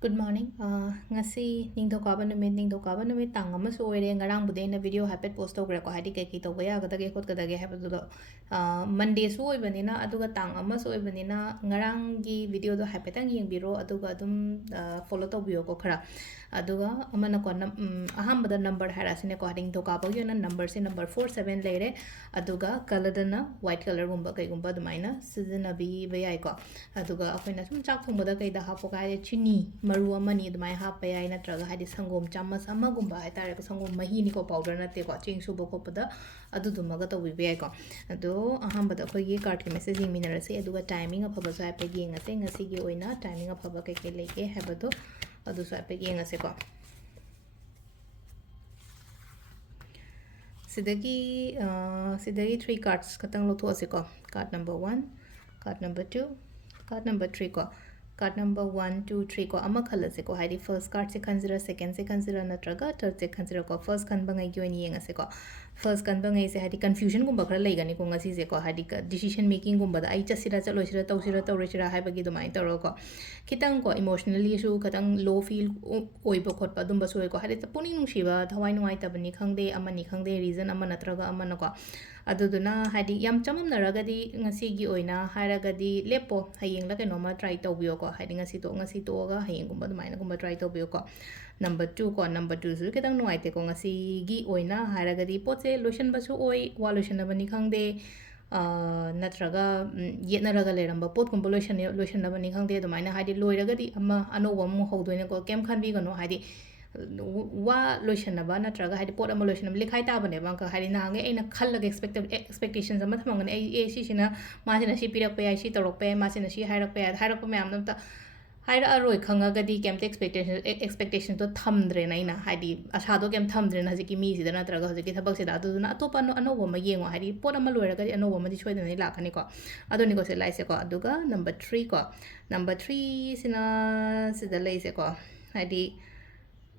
Good morning. Ngasi ningthokaba numit tang ama so oire ngarang bude na video habit post togre ko hadi keki to ya gada ge khot gada ge habu do Monday so oibani na aduga tang ama so oibani na ngarang gi video do habit ang yeng biro aduga adum follow to bio ko khara aduga amana ko aham bada number harasine ko hading thokaba yo na number se number 47 leire aduga color na white color gumba kai gumba dumaina season abi bayai ko aduga akoina sum chak thong bada kai da hapo ka chini maru amani adumai hapa yai natraga hadi sangom chamas amagumba haitare ko sangom mahi ni ko powder nate ko ching subo ko pada adu dumaga to wi be ko ado ahambada ko gi card ki message ing minarase aduga timing afaba so ape gi ngase ngasi gi oina timing afaba kai kai leke habado adu so ape gi ngase ko sidagi 3 cards katang lo those ko card number 1 card number 2 card number 3 ko card number 1 2 3 ko ama khala se ko haidi first card se khanjira second se khanjira natraga third se khanjira ko first khan bangai gi oni yenga se ko first khan bangai se haidi confusion gumba khara leigani ko ngasi se ko haidi decision making gumba da ai chasira chaloisira tawsira tawresira haibagi dumai taro ko kitang ko emotionally su katang low feel oiba khotpa dumba so ko haidi puni nungsiba thawai nuai tabani khangde amani khangde reason ama natraga amana ko aduduna haidi yam chamam naragadi ngasi gi oina haragadi lepo hayeng la kenoma try tawbiyo ko haidi ngasi to ga hayeng gumba dumaina gumba try tawbiyo ko number 2 ko number 2 su ketang nuai te ko ngasi gi oina haragadi poche lotion basu oi wa lotion bani khangde natraga yetnaraga leramba pot gumba lotion bani khangde dumaina haidi loiragadi ama anowa mu hodoina ko kem khanbi gano haidi wa loishanaba natraga haidi pot ama loishanaba likhai tabane banka haidi nange aina khallaga expectations ama thamangane ai sisina masina si pirak pe ai si torok pe masina si hairak pe mayam namta haira aroi khangagadi kemte expectations to thamdre naina haidi asado kem thamdre na hajiki mi sida natraga hajiki thabak sida aduna atopa anoba ma yengo haidi pot ama loiragadi anoba ma di choidana lakhani ko adoni ko se laise ko aduga number 3 ko number 3 sida laise ko haidi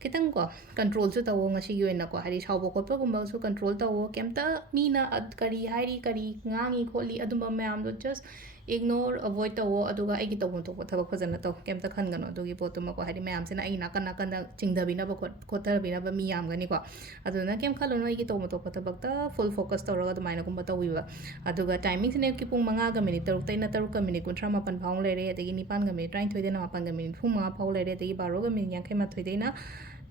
kitang ko control su tawo ngasi yoina ko hari chawbo ko pa gumba su control tawo kemta mina kari hairi kari ngangi kholi aduma mayam do just ignore avoid tawo aduga ai gi tawo to thaba khojana to kemta khangano adugi potuma ko hari mayam sina ai nakana kana chingdabina ba khotarabina ba mi yam gani ko aduna kem khalono ai gi tawo to thaba full focus tawraga dumaina gumba tawiba aduga timing sine ki pung 5 ga minute 3 taina 3 ga minute 38 phang lere adigi 9 ga minute 33 dena 8 ga minute 5 phang lere adigi 12 ga minute yankai dena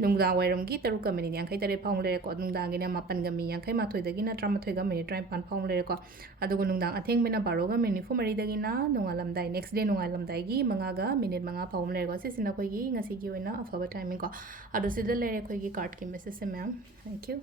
nungdang wairamgi 3 ga minute yankai tare phang lere ko nungdang gina 8 ga minute yankai mathoi dagina 38 ga minute 35 phang lere ko adugo nungdang atheng mena 12 ga minute 4 dagina nungalamdai next day nungalamdai gi 5 ga minute 5 phang lere ko sisina koi gi ngasi gi oina afaba timing ko adu sida lere koi gi card ki message se ma'am thank you